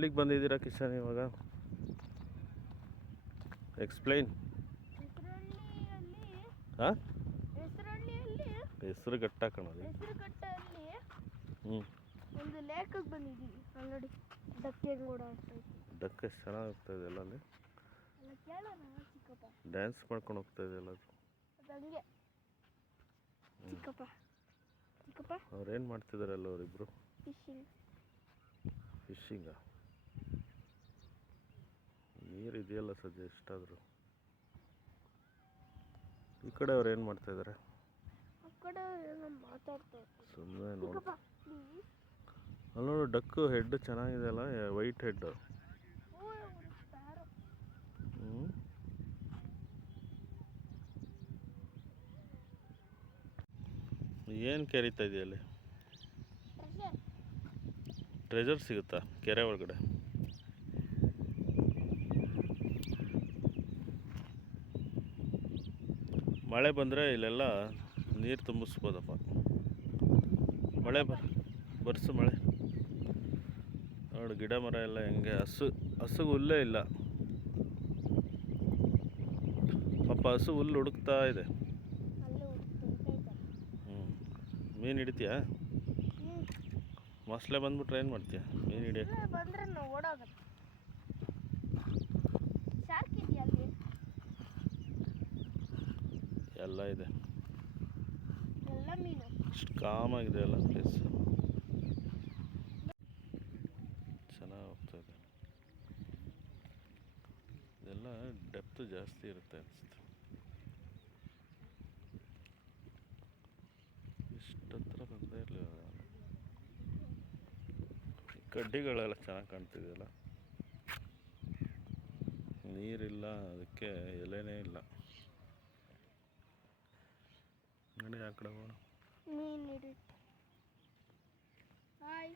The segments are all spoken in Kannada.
ಎಲ್ಲಿಗೆ ಬಂದಿದ್ದೀರಾ ಕಿಶನ್ ಇವಾಗ? ಎಕ್ಸ್ಪ್ಲೈನ್. ಹಾಂ, ಹೆಸರು ಘಟ್ಟ ಕಣದು. ಹೆಸರುಘಟ್ಟಲ್ಲಿ ಹ್ಞೂ, ಒಂದು ಲೇಕ್ಗೆ ಬಂದಿದ್ದೀವಿ. ಅಲ್ಲಿ ನೋಡಿ ಡಕ್ಕೆ ಕೂಡ ಆಡ್ತಾ ಇತ್ತು. ಡಕ್ಕೆ ಚೆನ್ನಾಗಿ ಹೋಗ್ತಾ ಇದೆ ಎಲ್ಲ ಅಲ್ಲಿ. ಅಲ್ಲ ಕೇಳೋಣ ಚಿಕ್ಕಪ್ಪ. ಡ್ಯಾನ್ಸ್ ಮಾಡ್ಕೊಂಡು ಹೋಗ್ತಾ ಇದೆ ಎಲ್ಲ. ಅದು ಹಂಗೆ ಚಿಕ್ಕಪ್ಪ ಚಿಕ್ಕಪ್ಪ. ಅವ್ರೇನು ಮಾಡ್ತಿದ್ದಾರೆ ಅಲ್ಲ ಅವರಿಬ್ಬರು? ಫಿಶಿಂಗ್. ಫಿಶಿಂಗಾ? ನೀರು ಇದೆಯಲ್ಲ ಸದ್ಯ ಎಷ್ಟಾದರೂ. ಈ ಕಡೆ ಅವ್ರು ಏನು ಮಾಡ್ತಾ ಇದ್ದಾರೆ? ಆ ಕಡೆ ಏನೋ ಮಾತಾಡ್ತಾ ಇದ್ದಾರೆ. ಸುಮ್ಮನೆ ನೋಡಿ. ಚಿಕ್ಕಪ್ಪ ಪ್ಲೀಸ್. ಅಲ್ಲಿ ನೋಡು, ಡಕ್ಕು ಹೆಡ್ ಚೆನ್ನಾಗಿದೆ ಅಲ್ಲ, ವೈಟ್ ಹೆಡ್. ಹ್ಞೂ, ಏನು ಕೆರಿತಾ ಇದೆಯಲ್ಲಿ? ಟ್ರೆಜರ್ ಸಿಗುತ್ತಾ ಕೆರೆ ಒಳಗಡೆ? ಮಳೆ ಬಂದರೆ ಇಲ್ಲೆಲ್ಲ ನೀರು ತುಂಬಿಸ್ಬೋದಪ್ಪ. ಮಳೆ ಬರ್ಸು ಮಳೆ. ನೋಡು ಗಿಡ ಮರ ಎಲ್ಲ ಹೆಂಗೆ ಹಸುಗೆ ಹುಲ್ಲೇ ಇಲ್ಲ ಪಾಪ. ಹಸು ಹುಲ್ಲು ಹುಡುಕ್ತಾ ಇದೆ. ಮೀನು ಹಿಡಿತೀಯಾ? ಮೊಸಳೆ ಬಂದ್ಬಿಟ್ರೆ ಏನು ಮಾಡ್ತೀಯ? ಮೀನು ಹಿಡಿಯೋಕೆ ಬಂದರೆ ನಾವು ಓಡೋಗುತ್ತೆ. ಶಾರ್ಕ್ ಇದೆಯಾ ಅಲ್ಲಿ? ಎಲ್ಲ ಇದೆ, ಎಲ್ಲ ಮೀನು. ಅಷ್ಟು ಕಾಮಾಗಿದೆ ಅಲ್ಲ ಪ್ಲೇಸ್. ಚೆನ್ನಾಗಿ ಹೋಗ್ತಾ ಇದೆ. ಇದೆಲ್ಲ ಡೆಪ್ತ್ ಜಾಸ್ತಿ ಇರುತ್ತೆ ಅನಿಸುತ್ತೆ. ಇಷ್ಟತ್ರ ಬಂದೇ ಇರಲಿಲ್ಲ. ಕಡ್ಡಿಗಳೆಲ್ಲ ಚೆನ್ನಾಗಿ ಕಾಣ್ತಿದೆಯಲ್ಲ. ನೀರಿಲ್ಲ, ಅದಕ್ಕೆ ಎಲೆನೇ ಇಲ್ಲ. ನೋಡಿ ಆ ಕಡೆ ಹೋಗೋಣ. ಮೀನು ಹಿಡಿಯುತ್ತೆ. ಹಾಯ್.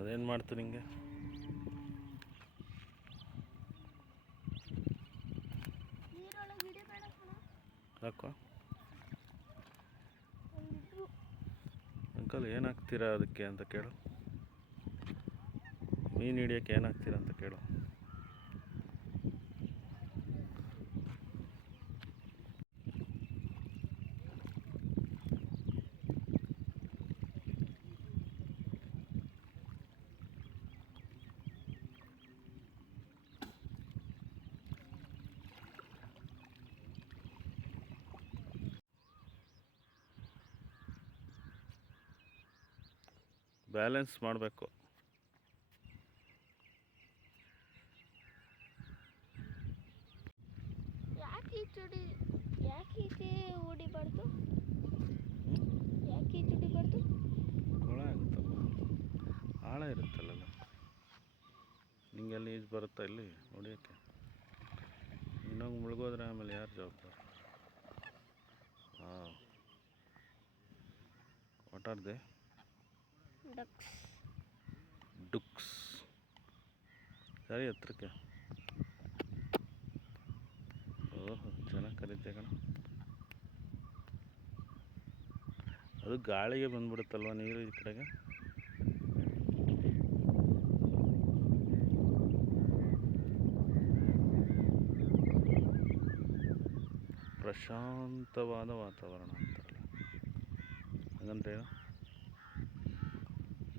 ಅದೇನು ಮಾಡ್ತು ನಿಂಗೆ? ನೀರೊಳಗೆ ಹಿಡಿಬೇಡ ಕಣ. ಯಾಕೋ ಅಂಕಲ್ ಏನು ಹಾಕ್ತೀರಾ ಅದಕ್ಕೆ ಅಂತ ಕೇಳು. ಮೀನು ಹಿಡಿಯೋಕ್ಕೆ ಏನು ಹಾಕ್ತೀರಾ ಅಂತ ಕೇಳು. ಬ್ಯಾಲೆನ್ಸ್ ಮಾಡಬೇಕು. ಯಾಕೆ ಹೊಡಿಬಾರ್ದು? ಯಾಕೆ ಹೊಡಿಬಾರ್ದು? ಕೊಳ ಆಗುತ್ತಲ್ಲ, ಆಳ ಇರುತ್ತಲ್ಲ. ನಿಂಗೆಲ್ಲಿ ಈಜು ಬರುತ್ತಾ ಇಲ್ಲಿ ಹೊಡಿಯೋಕ್ಕೆ? ಇನ್ನೊಂದು ಮುಳುಗೋದ್ರೆ ಆಮೇಲೆ ಯಾರು ಜವಾಬ್ದಾರ? ಹಾಂ, ವಾಟ್ ಆರ್ ದೇ? ಡುಕ್ಸ್. ಸರಿ, ಹತ್ರಕ್ಕೆ. ಓಹೋ, ಚೆನ್ನಾಗಿ ಕರೀತೆ ಕಣ. ಅದು ಗಾಳಿಗೆ ಬಂದ್ಬಿಡುತ್ತಲ್ವ ನೀರು ಈ ಕಡೆಗೆ. ಪ್ರಶಾಂತವಾದ ವಾತಾವರಣ ಅಂತಾರಲ್ಲ, ಹಾಗಂದ್ರೆ ಏನು?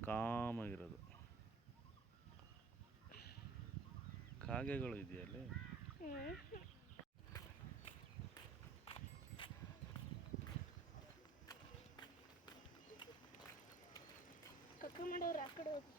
ಕಾಮಾಗಿರೋದು. ಕಾಗೆಗಳು ಇದೆಯಲ್ಲಿ. ಕಕ್ಕ ಮಾಡೋರು ಆ ಕಡೆ ಹೋಗಿ.